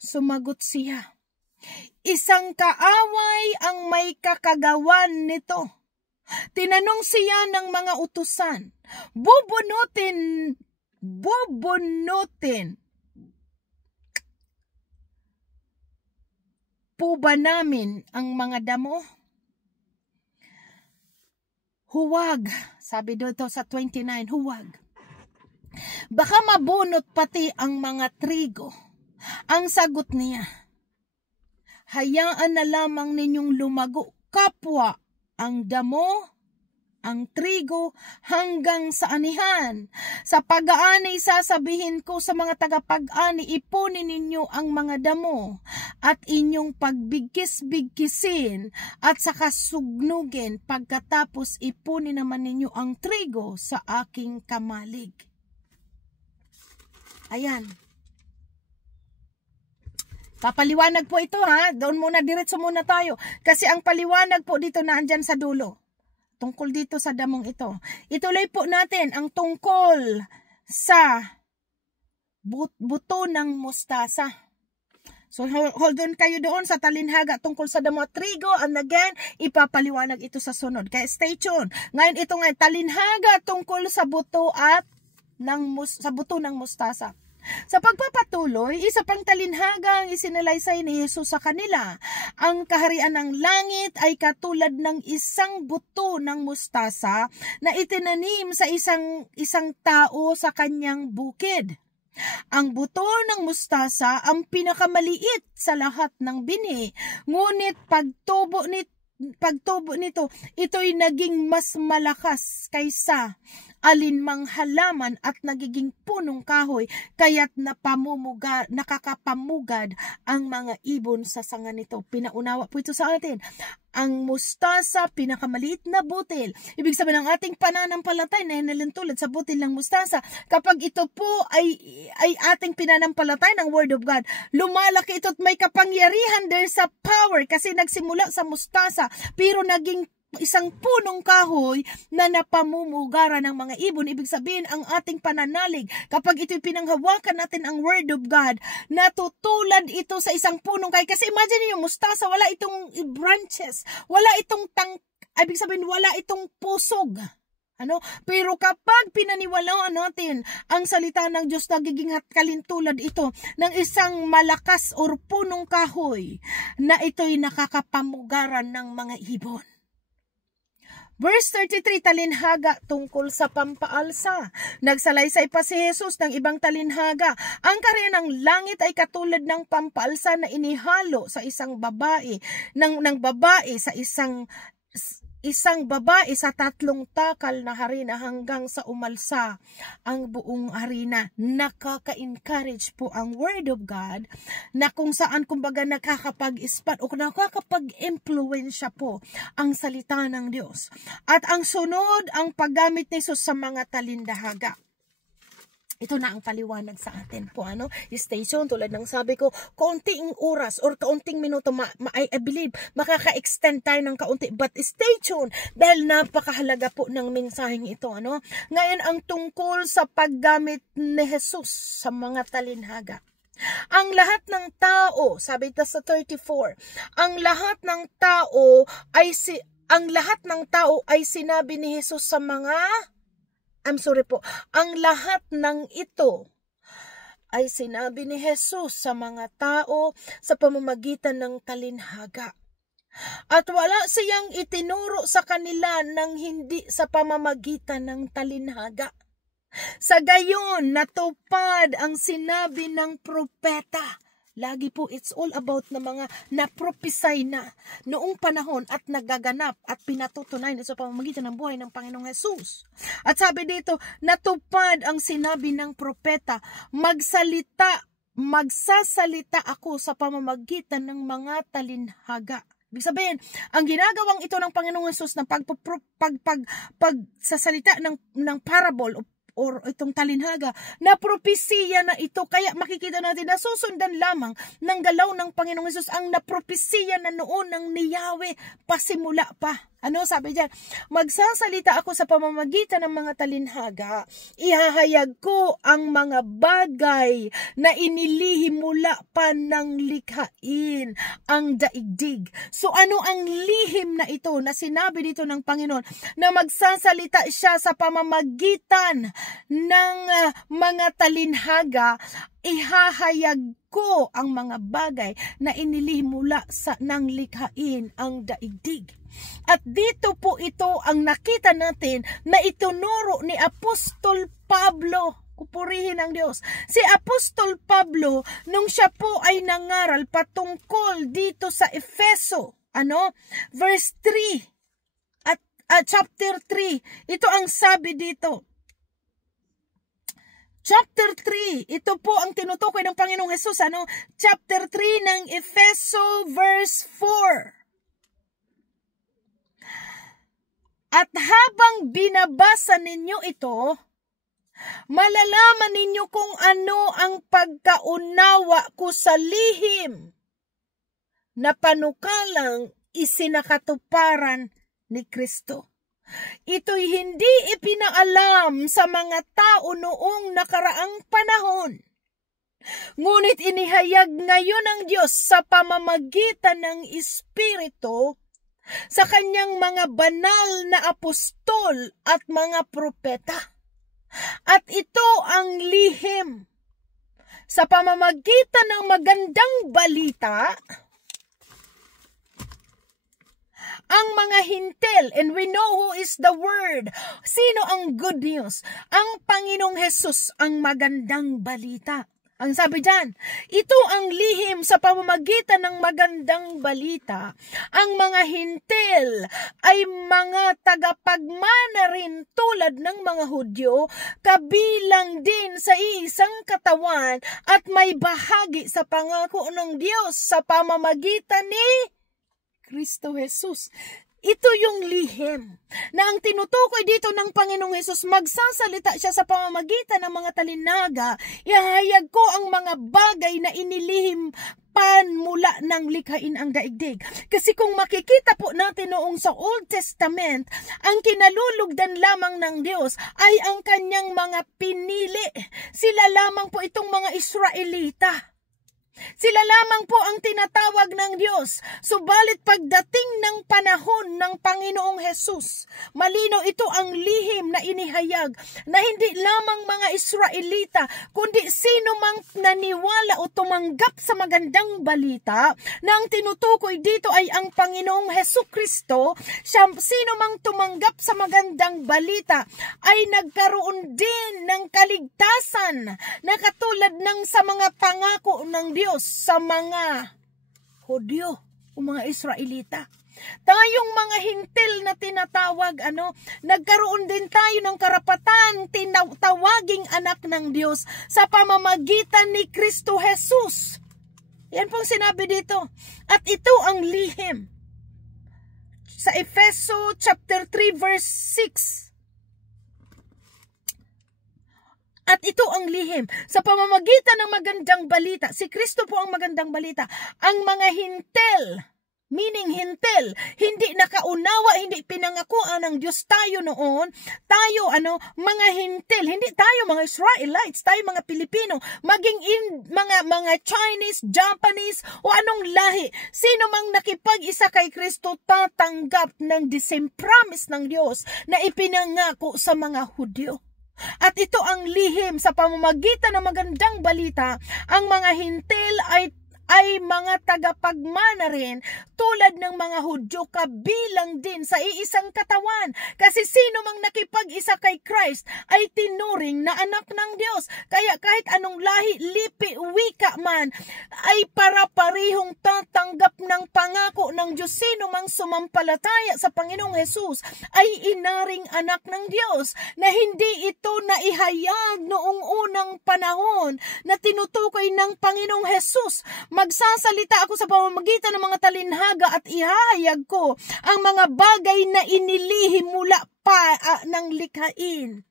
Sumagot siya, isang kaaway ang may kakagawan nito. Tinanong siya ng mga utusan, bubunutin po ba namin ang mga damo? Huwag, sabi dito sa 29, huwag. Baka mabunot pati ang mga trigo. Ang sagot niya, hayaan na lamang ninyong lumago kapwa ang damo, ang trigo hanggang sa anihan. Sa pag-aani sasabihin ko sa mga tagapag-ani, ipunin ninyo ang mga damo at inyong pagbigkis-bigkisin at saka sugnugin, pagkatapos ipunin naman ninyo ang trigo sa aking kamalig. Ayan. Papaliwanag po ito ha. Doon muna, diretso muna tayo. Kasi ang paliwanag po dito na andyan sa dulo. Tungkol dito sa damong ito. Ituloy po natin ang tungkol sa buto ng mustasa. So hold on kayo doon sa talinhaga tungkol sa damo at trigo, and again, ipapaliwanag ito sa sunod. Kaya stay tuned. Ngayon ito nga, talinhaga tungkol sa buto at sa buto ng mustasa. Sa pagpapatuloy, isa pang talinhaga ang isinalaysay ni Jesus sa kanila. Ang kaharian ng langit ay katulad ng isang buto ng mustasa na itinanim sa isang tao sa kanyang bukid. Ang buto ng mustasa ang pinakamaliit sa lahat ng binhi, ngunit pagtubo nito, ito'y naging mas malakas kaysa alinmang halaman at nagiging punong kahoy, kaya't nakakapamugad ang mga ibon sa sanga nito. Pinaunawa po ito sa atin. Ang mustasa, pinakamaliit na butil. Ibig sabihin ng ating pananampalatay na hinalintulad sa butil ng mustasa. Kapag ito po ay ating pinanampalatay ng Word of God, lumalaki ito at may kapangyarihan. There's a power kasi nagsimula sa mustasa pero naging isang punong kahoy na napamumugaran ng mga ibon. Ibig sabihin, ang ating pananalig, kapag ito'y pinanghawakan natin ang Word of God, natutulad ito sa isang punong kahoy. Kasi imagine niyo, mustasa, wala itong branches, wala itong ibig sabihin, wala itong pusog. Pero kapag pinaniwalaan natin ang salita ng Diyos, nagiging kalintulad ito ng isang malakas or punong kahoy na ito'y nakakapamugaran ng mga ibon. Verse 33, talinhaga tungkol sa pampaalsa. Nagsalaysay pa si Jesus ng ibang talinhaga. Ang kaharian ng langit ay katulad ng pampaalsa na inihalo sa isang babae, ng babae sa isang isang babae sa 3 takal na harina hanggang sa umalsa ang buong harina. Nakaka-encourage po ang Word of God na kung saan kumbaga nakakapag-ispat o nakakapag-impluensya po ang salita ng Diyos. At ang sunod, ang paggamit ni Jesus sa mga talindahaga. Ito na ang paliwanag sa atin po, station, tulad ng sabi ko, kaunting oras or kaunting minuto, I believe, makaka-extend tayo ng kaunti, but stay tuned, dahil napakahalaga po ng mensaheng ito, Ngayon, ang tungkol sa paggamit ni Jesus sa mga talinhaga. Ang lahat ng tao, sabi ito sa 34, ang lahat ng tao ay sinabi ni Jesus sa mga ang lahat ng ito ay sinabi ni Jesus sa mga tao sa pamamagitan ng talinhaga. At wala siyang itinuro sa kanila ng hindi sa pamamagitan ng talinhaga. Sa gayon, natupad ang sinabi ng propeta. Lagi po, it's all about na mga napropisay na noong panahon at nagaganap at pinatutunay na sa pamamagitan ng buhay ng Panginoong Jesus. At sabi dito, natupad ang sinabi ng propeta, magsasalita ako sa pamamagitan ng mga talinhaga. Ibig sabihin, ang ginagawang ito ng Panginoong Jesus na pagsasalita ng parable or itong talinhaga, na propesiya na ito. Kaya makikita natin na susundan lamang ng galaw ng Panginoong Jesus ang napropesiya na noon ng ni Yahweh pasimula pa. Sabi diyan? Magsasalita ako sa pamamagitan ng mga talinhaga. Ihahayag ko ang mga bagay na inilihim mula pa ng likhain ang daigdig. So ano ang lihim na ito na sinabi dito ng Panginoon na magsasalita siya sa pamamagitan ng mga talinhaga? Ihahayag ko ang mga bagay na inilihim mula ng likhain ang daigdig. At dito po ito ang nakita natin na itunuro ni Apostol Pablo. Kupurihin ang Diyos. Si Apostol Pablo, nung siya po ay nangaral patungkol dito sa Efeso, verse 3 at chapter 3, ito ang sabi dito. Chapter 3, ito po ang tinutukoy ng Panginoong Jesus, Chapter 3 ng Efeso, verse 4. At habang binabasa ninyo ito, malalaman ninyo kung ano ang pagkaunawa ko sa lihim na panukalang isinakatuparan ni Kristo. Ito'y hindi ipinaalam sa mga tao noong nakaraang panahon. Ngunit inihayag ngayon ng Diyos sa pamamagitan ng Espiritu sa kanyang mga banal na apostol at mga propeta. At ito ang lihim sa pamamagitan ng magandang balita. Ang mga hintil, and we know who is the Word. Sino ang good news? Ang Panginoong Jesus ang magandang balita. Ang sabi dyan, ito ang lihim sa pamamagitan ng magandang balita. Ang mga hintil ay mga tagapagmana rin tulad ng mga Hudyo, kabilang din sa iisang katawan at may bahagi sa pangako ng Diyos sa pamamagitan ni Kristo Jesus. Ito yung lihim na ang tinutukoy dito ng Panginoong Hesus, magsasalita siya sa pamamagitan ng mga talinhaga. Ihahayag ko ang mga bagay na inilihim mula ng likhain ang daigdig. Kasi kung makikita po natin noong sa Old Testament, ang kinalulugdan lamang ng Diyos ay ang kanyang mga pinili. Sila lamang po itong mga Israelita. Sila lamang po ang tinatawag ng Diyos. Subalit pagdating ng panahon ng Panginoong Hesus, malinaw ito ang lihim na inihayag na hindi lamang mga Israelita, kundi sino mang naniwala o tumanggap sa magandang balita na ang tinutukoy dito ay ang Panginoong Hesukristo. Sino mang tumanggap sa magandang balita ay nagkaroon din ng kaligtasan na katulad ng sa mga pangako ng Diyos sa mga Hudyo o mga Israelita. Tayong mga hintil na tinatawag, nagkaroon din tayo ng karapatan tawaging anak ng Diyos sa pamamagitan ni Kristo Jesus. Yan pong sinabi dito. At ito ang lihim. Sa Efeso chapter 3 verse 6. At ito ang lihim. Sa pamamagitan ng magandang balita, si Kristo po ang magandang balita, ang mga hintil, meaning hintil, hindi nakaunawa, hindi pinangakuan ng Diyos tayo noon, tayo mga hintil, hindi tayo mga Israelites, tayo mga Pilipino, maging mga Chinese, Japanese, o anong lahi, sino mang nakipag-isa kay Kristo tatanggap ng the same promise ng Diyos na ipinangako sa mga Hudyo. At ito ang lihim, sa pamamagitan ng magandang balita, ang mga hintil ay mga tagapagmana rin tulad ng mga Hudyo, kabilang din sa iisang katawan. Kasi sino mang nakipag-isa kay Christ ay tinuring na anak ng Diyos. Kaya kahit anong lahi, lipi, wika man, ay para-parihong tatanggap ng pangako ng Diyos. Sino mang sumampalataya sa Panginoong Jesus ay inaring anak ng Diyos, na hindi ito naihayag noong unang panahon na tinutukoy ng Panginoong Jesus. Magsasalita ako sa pamamagitan ng mga talinhaga at ihahayag ko ang mga bagay na inilihim mula pa ng likhain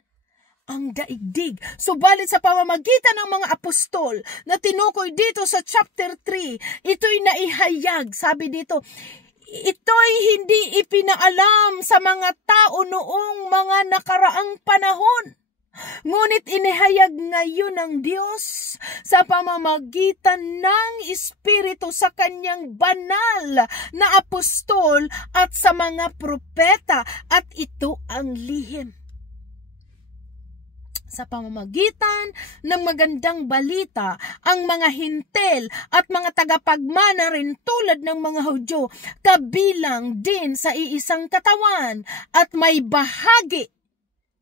ang daigdig. Subalit sa pamamagitan ng mga apostol na tinukoy dito sa chapter 3, ito'y naihayag. Sabi dito, ito'y hindi ipinaalam sa mga tao noong mga nakaraang panahon. Ngunit inihayag ngayon ng Diyos sa pamamagitan ng Espiritu sa kanyang banal na apostol at sa mga propeta, at ito ang lihim. Sa pamamagitan ng magandang balita, ang mga hintil at mga tagapagmana rin tulad ng mga Hudyo, kabilang din sa iisang katawan at may bahagi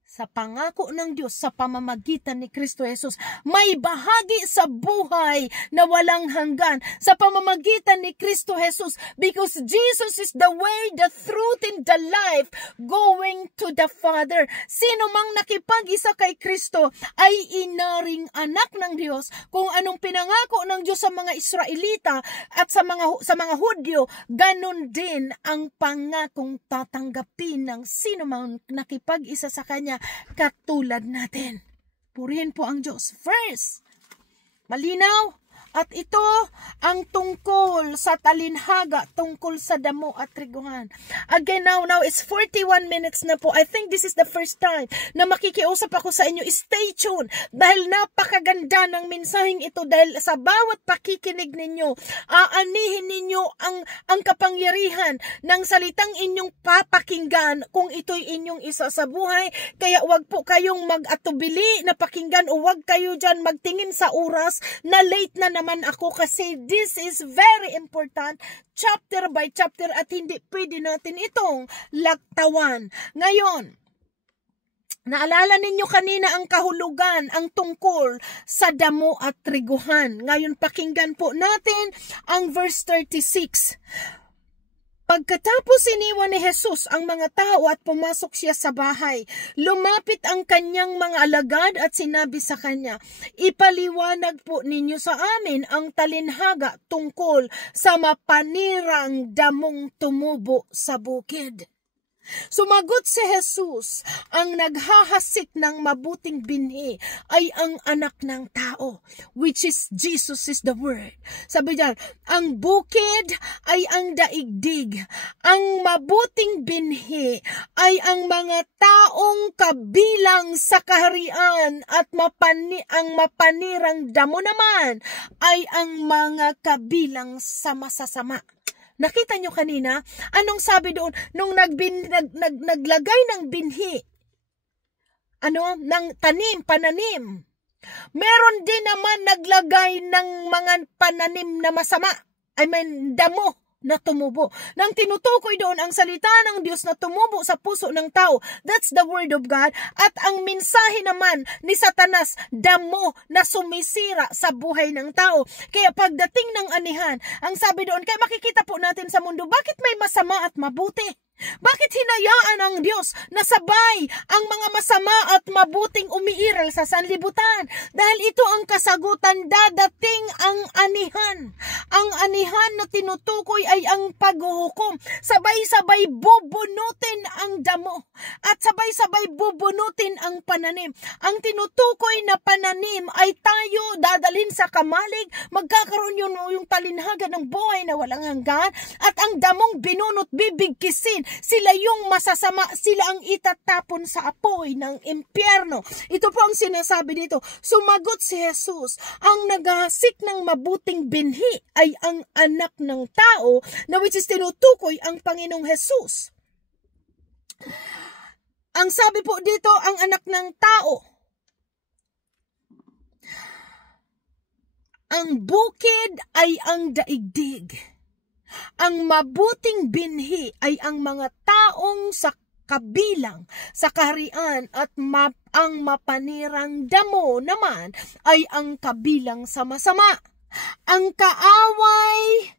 sa pangako ng Diyos sa pamamagitan ni Kristo Jesus. May bahagi sa buhay na walang hanggan sa pamamagitan ni Kristo Jesus, because Jesus is the way, the truth, and the life going to the Father. Sino mang nakipag-isa kay Kristo ay inaring anak ng Diyos. Kung anong pinangako ng Diyos sa mga Israelita at sa mga Hudyo, ganun din ang pangakong tatanggapin ng sino mang nakipag-isa sa Kanya, katulad natin. Purihin po ang Diyos. First, malinaw. At ito ang tungkol sa talinhaga, tungkol sa damo at triguhan. Again, now it's 41 minutes na po. I think this is the first time na makikiusap ako sa inyo. Stay tuned, dahil napakaganda ng mensaheng ito, dahil sa bawat pakikinig ninyo, aanihin ninyo ang kapangyarihan ng salitang inyong papakinggan kung ito'y inyong isa sa buhay. Kaya wag po kayong mag-atubili na pakinggan, o wag kayo dyan magtingin sa oras na late na naman ako, kasi this is very important, chapter by chapter, at hindi pwede natin itong lagtawan. Ngayon, naalala ninyo kanina ang kahulugan, ang tungkol sa damo at triguhan. Ngayon, pakinggan po natin ang verse 36. Pagkatapos iniwan ni Jesus ang mga tao at pumasok siya sa bahay, lumapit ang kanyang mga alagad at sinabi sa kanya, ipaliwanag po ninyo sa amin ang talinhaga tungkol sa mapanirang damong tumubo sa bukid. Sumagot si Jesus, ang naghahasik ng mabuting binhi ay ang anak ng tao, which is Jesus is the Word. Sabi diyan, ang bukid ay ang daigdig, ang mabuting binhi ay ang mga taong kabilang sa kaharian, at ang mapanirang damo naman ay ang mga kabilang sa masasama. Nakita nyo kanina, anong sabi doon nung naglagay ng binhi? Ng pananim. Meron din naman naglagay ng mga pananim na masama. I mean, damo. na tumubo. Nang tinutukoy doon ang salita ng Diyos na tumubo sa puso ng tao. That's the word of God. At ang mensahe naman ni Satanas, damo na sumisira sa buhay ng tao. Kaya pagdating ng anihan, ang sabi doon, kaya makikita po natin sa mundo, bakit may masama at mabuti? Bakit hinayaan ang Diyos na sabay ang mga masama at mabuting umiiral sa sanlibutan? Dahil ito ang kasagutan, dadating ang anihan. Ang anihan na tinutukoy ay ang paghuhukom. Sabay-sabay bubunutin ang damo at sabay-sabay bubunutin ang pananim. Ang tinutukoy na pananim ay tayo dadalhin sa kamalig, magkakaroon yung talinhaga ng buhay na walang hanggan, at ang damong binunot bibigkisin. Sila yung masasama, sila ang itatapon sa apoy ng impyerno. Ito po ang sinasabi dito. Sumagot si Jesus, ang naghahasik ng mabuting binhi ay ang anak ng tao, na which is tinutukoy ang Panginoong Jesus. Ang sabi po dito, ang anak ng tao. Ang bukid ay ang daigdig. Ang mabuting binhi ay ang mga taong sa kabilang sa kaharian, at ang mapanirang damo naman ay ang kabilang sa masama. Ang kaaway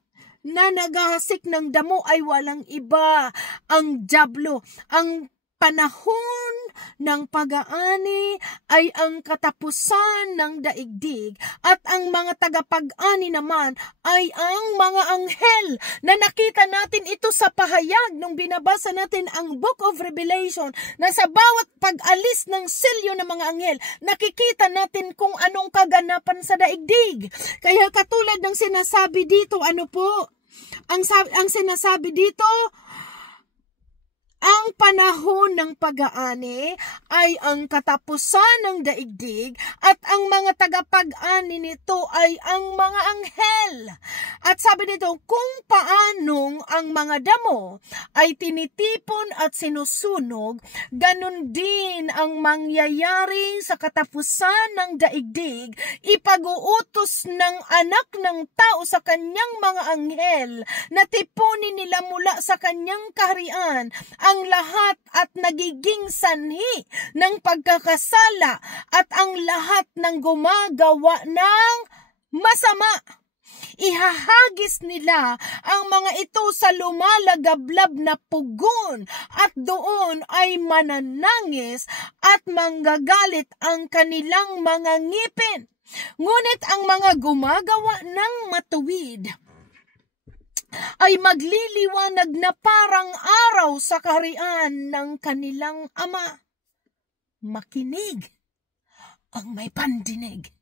na naghahasik ng damo ay walang iba, ang dyablo. Ang panahon ng pag-aani ay ang katapusan ng daigdig, at ang mga tagapag-ani naman ay ang mga anghel, na nakita natin ito sa pahayag nung binabasa natin ang Book of Revelation, na sa bawat pag-alis ng selyo ng mga anghel, nakikita natin kung anong kaganapan sa daigdig. Kaya katulad ng sinasabi dito, ano po? Ang sinasabi dito, ang panahon ng pag-aani ay ang katapusan ng daigdig, at ang mga tagapag-ani nito ay ang mga anghel. At sabi nito, kung paanong ang mga damo ay tinitipon at sinusunog, ganun din ang mangyayari sa katapusan ng daigdig. Ipag-uutos ng anak ng tao sa kanyang mga anghel na tipunin nila mula sa kanyang kaharian ang lahat at nagiging sanhi ng pagkakasala at ang lahat ng gumagawa ng masama. Ihahagis nila ang mga ito sa lumalagablab na pugon, at doon ay mananangis at manggagalit ang kanilang mga ngipin. Ngunit ang mga gumagawa ng matuwid ay magliliwanag na parang araw sa kaharian ng kanilang Ama. Makinig ang may pandinig.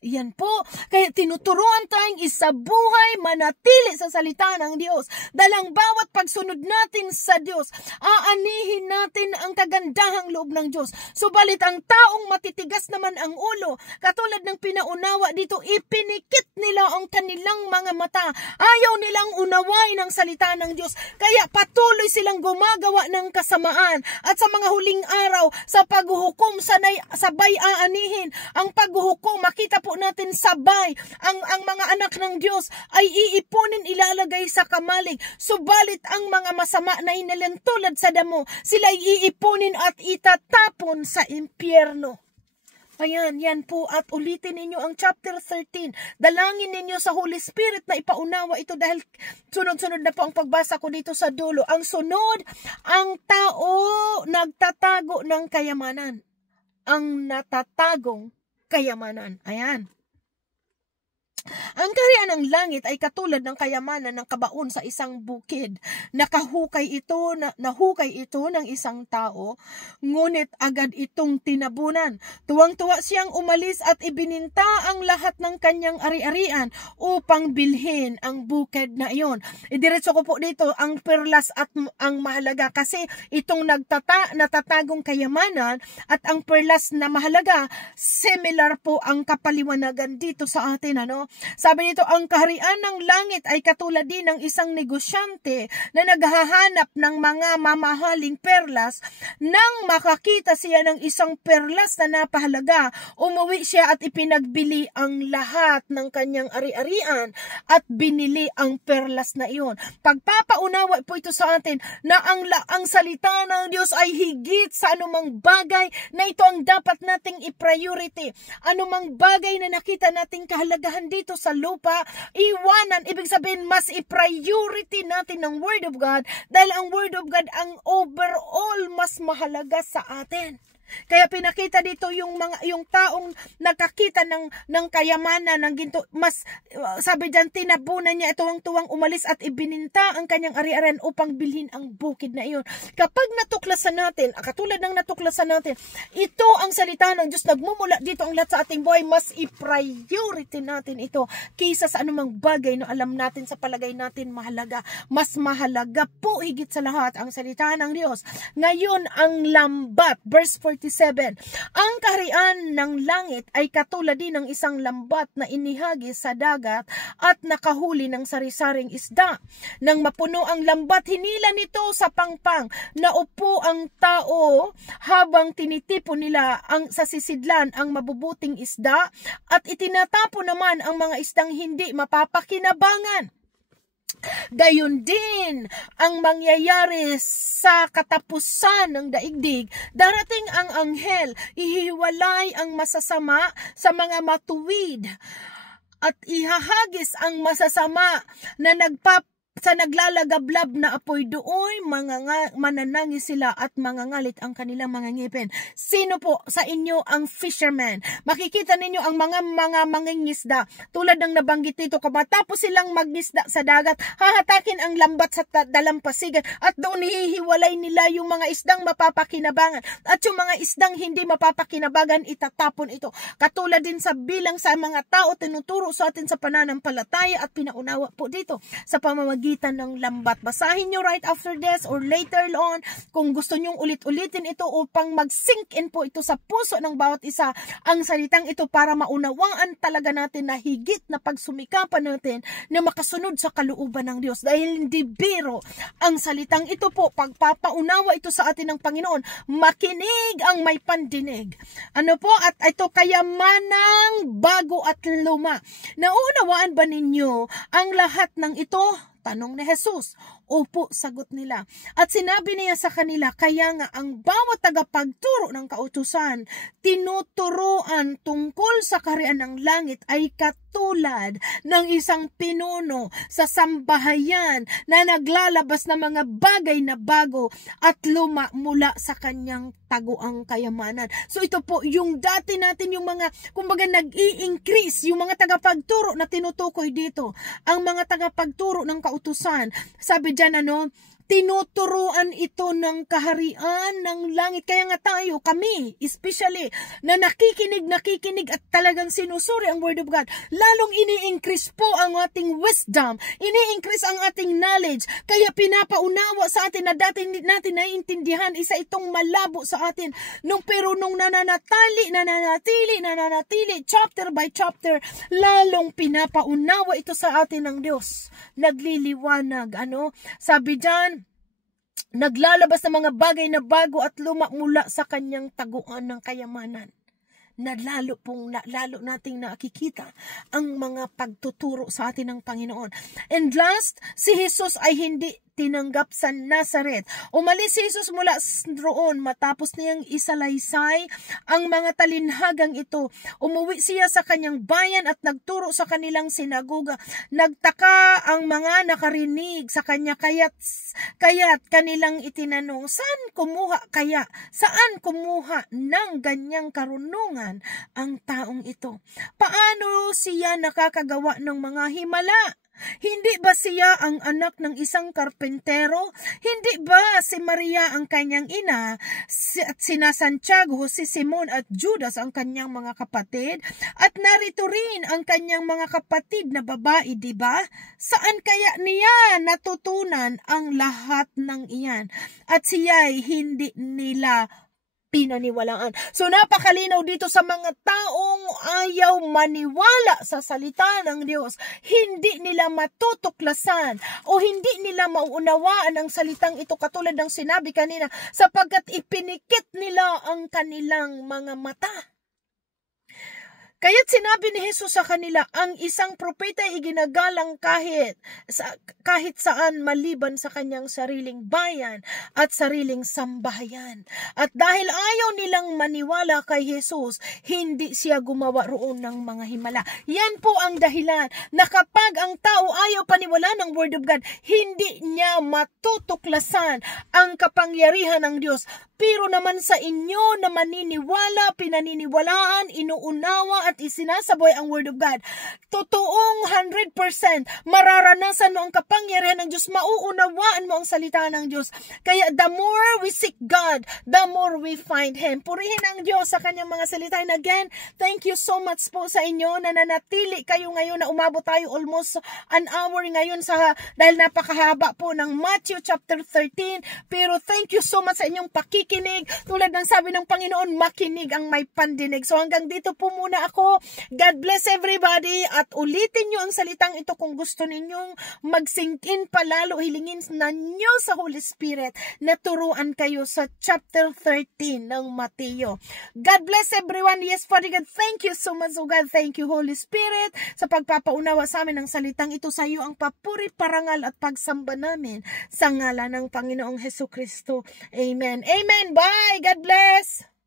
Yan po, kaya tinuturuan tayong isabuhay, manatili sa salita ng Diyos. Dalang bawat pagsunod natin sa Diyos, aanihin natin ang kagandahang loob ng Diyos. Subalit ang taong matitigas naman ang ulo, katulad ng pinaunawa dito, ipinikit nila ang kanilang mga mata. Ayaw nilang unawain ang salita ng Diyos. Kaya patuloy silang gumagawa ng kasamaan. At sa mga huling araw, sa paghuhukom, sabay aanihin ang paghuhukom. Makita po natin sabay ang mga anak ng Diyos ay iipunin, ilalagay sa kamalig. Subalit ang mga masama na inalantulad sa damo, sila ay iipunin at itatapon sa impyerno. Ayan, yan po, at ulitin ninyo ang chapter 13. Dalangin ninyo sa Holy Spirit na ipaunawa ito, dahil sunod-sunod na po ang pagbasa ko dito sa dulo. Ang sunod, ang tao nagtatago ng kayamanan. Ang natatagong kayamanan. Ayan. Ang kaharian ng langit ay katulad ng kayamanan ng kabaon sa isang bukid. Nahukay ito ng isang tao, ngunit agad itong tinabunan. Tuwang-tuwa siyang umalis at ibininta ang lahat ng kanyang ari-arian upang bilhin ang bukid na iyon. Idiretso ko po dito ang perlas at ang mahalaga, kasi itong natatagong kayamanan at ang perlas na mahalaga, similar po ang kapaliwanagan dito sa atin, ano? Sabi Sabi dito, ang kaharian ng langit ay katulad din ng isang negosyante na naghahanap ng mga mamahaling perlas. Nang makakita siya ng isang perlas na napahalaga, umuwi siya at ipinagbili ang lahat ng kanyang ari-arian at binili ang perlas na iyon. Pagpapaunawa po ito sa atin na ang salita ng Diyos ay higit sa anumang bagay na ito ang dapat nating i-priority. Anumang bagay na nakita nating kahalagahan dito sa lupa, iwanan. Ibig sabihin, mas i-priority natin ng Word of God dahil ang Word of God ang overall mas mahalaga sa atin. Kaya pinakita dito yung taong nakakita ng kayamanan ng ginto, mas sabi diyan, tinabunan niya, tuwang-tuwang umalis at ibininta ang kanyang ari-arian upang bilhin ang bukid na iyon. Kapag natuklasan natin, katulad ng natuklasan natin, ito ang salita ng Diyos, nagmumula dito ang lahat sa ating buhay, mas i-priority natin ito kaysa sa anumang bagay na alam natin sa palagay natin mahalaga. Mas mahalaga po higit sa lahat ang salita ng Diyos. Ngayon ang lambat, verse 47. Ang kaharian ng langit ay katulad din ng isang lambat na inihagis sa dagat at nakahuli ng sari-saring isda. Nang mapuno ang lambat, hinila nito sa pangpang. Naupo ang tao habang tinitipon nila sa sisidlan ang mabubuting isda at itinatapo naman ang mga isdang hindi mapapakinabangan. Gayon din ang mangyayari sa katapusan ng daigdig. Darating ang anghel, ihiwalay ang masasama sa mga matuwid at ihahagis ang masasama na sa naglalagablab na apoy. Doon mananangis sila at mangangalit ang kanilang mga ngipin. Sino po sa inyo ang fisherman? Makikita ninyo ang mga mangingisda tulad ng nabanggit dito, matapos silang magngisda sa dagat, hahatakin ang lambat sa dalampasigan at doon hihiwalay nila yung mga isdang mapapakinabangan at yung mga isdang hindi mapapakinabangan, itatapon ito. Katulad din sa bilang sa mga tao, tinuturo sa atin sa pananampalataya at pinaunawa po dito sa pamamagitan ng lambat. Basahin nyo right after this or later on kung gusto nyong ulit-ulitin ito upang mag-sink in po ito sa puso ng bawat isa ang salitang ito para maunawaan talaga natin na higit na pagsumikapan natin na makasunod sa kalooban ng Diyos. Dahil hindi biro ang salitang ito po, pagpapaunawa ito sa atin ng Panginoon, makinig ang may pandinig. Ano po? At ito kayamanang bago at luma. Naunawaan ba ninyo ang lahat ng ito? Tanong ni Jesus. Opo, sagot nila. At sinabi niya sa kanila, kaya nga ang bawat tagapagturo ng kautusan, tinuturuan tungkol sa kaharian ng langit ay katulad ng isang pinuno sa sambahayan na naglalabas ng mga bagay na bago at luma mula sa kanyang taguang kayamanan. So ito po, yung dati natin yung mga, kumbaga nag-i-increase, yung mga tagapagturo na tinutukoy dito, ang mga tagapagturo ng kautusan. Sabi diyan, tinuturuan ito ng kaharian ng langit. Kaya nga tayo, kami, especially, na nakikinig at talagang sinusuri ang Word of God, lalong ini-increase po ang ating wisdom, ini-increase ang ating knowledge. Kaya pinapaunawa sa atin na dati hindi natin naiintindihan, isa itong malabo sa atin. Pero nung nananatili, chapter by chapter, lalong pinapaunawa ito sa atin ng Diyos. Nagliliwanag, sabi dyan, naglalabas ng mga bagay na bago at luma mula sa kanyang taguan ng kayamanan. Na lalo nating nakikita ang mga pagtuturo sa atin ng Panginoon. And last, si Jesus ay hindi tinanggap sa Nazaret. Umalis si Jesus mula roon matapos niyang isalaysay ang mga talinhagang ito. Umuwi siya sa kanyang bayan at nagturo sa kanilang sinagoga. Nagtaka ang mga nakarinig sa kanya kaya't kanilang itinanong, saan kumuha ng ganyang karunungan ang taong ito? Paano siya nakakagawa ng mga himala? Hindi ba siya ang anak ng isang karpentero? Hindi ba si Maria ang kanyang ina? At sina Santiago, si Simon at Judas ang kanyang mga kapatid? At narito rin ang kanyang mga kapatid na babae, di ba? Saan kaya niya natutunan ang lahat ng iyan? At siya'y hindi nila pinaniwalaan. So napakalinaw dito sa mga taong ayaw maniwala sa salita ng Diyos. Hindi nila matutuklasan o hindi nila mauunawaan ang salitang ito katulad ng sinabi kanina sapagkat ipinikit nila ang kanilang mga mata. Kaya't sinabi ni Jesus sa kanila, ang isang propeta ay iginagalang kahit saan maliban sa kanyang sariling bayan at sariling sambahayan. At dahil ayaw nilang maniwala kay Jesus, hindi siya gumawa roon ng mga himala. Yan po ang dahilan na kapag ang tao ayaw paniwala ng Word of God, hindi niya matutuklasan ang kapangyarihan ng Diyos. Pero naman sa inyo na maniniwala, pinaniniwalaan, inuunawa at isinasaboy ang Word of God, totoong 100% mararanasan mo ang kapangyarihan ng Diyos, mauunawaan mo ang salita ng Diyos. Kaya the more we seek God, the more we find Him. Purihin ang Diyos sa kanyang mga salita. And again, thank you so much po sa inyo na nanatili kayo ngayon na umabot tayo almost an hour ngayon dahil napakahaba po ng Matthew chapter 13. Pero thank you so much sa inyong pakikinig. Tulad ng sabi ng Panginoon, makinig ang may pandinig. So hanggang dito po muna ako. God bless everybody at ulitin nyo ang salitang ito kung gusto ninyong mag-sink in palalo. Hilingin na nyo sa Holy Spirit na turuan kayo sa chapter 13 ng Mateo. God bless everyone. Yes, Father God, thank you so much, oh God. Thank you, Holy Spirit, sa pagpapaunawa sa amin ng salitang ito. Sa iyo ang papuri, parangal at pagsamba namin sa ngalan ng Panginoong Hesukristo. Amen. Amen. Bye. God bless.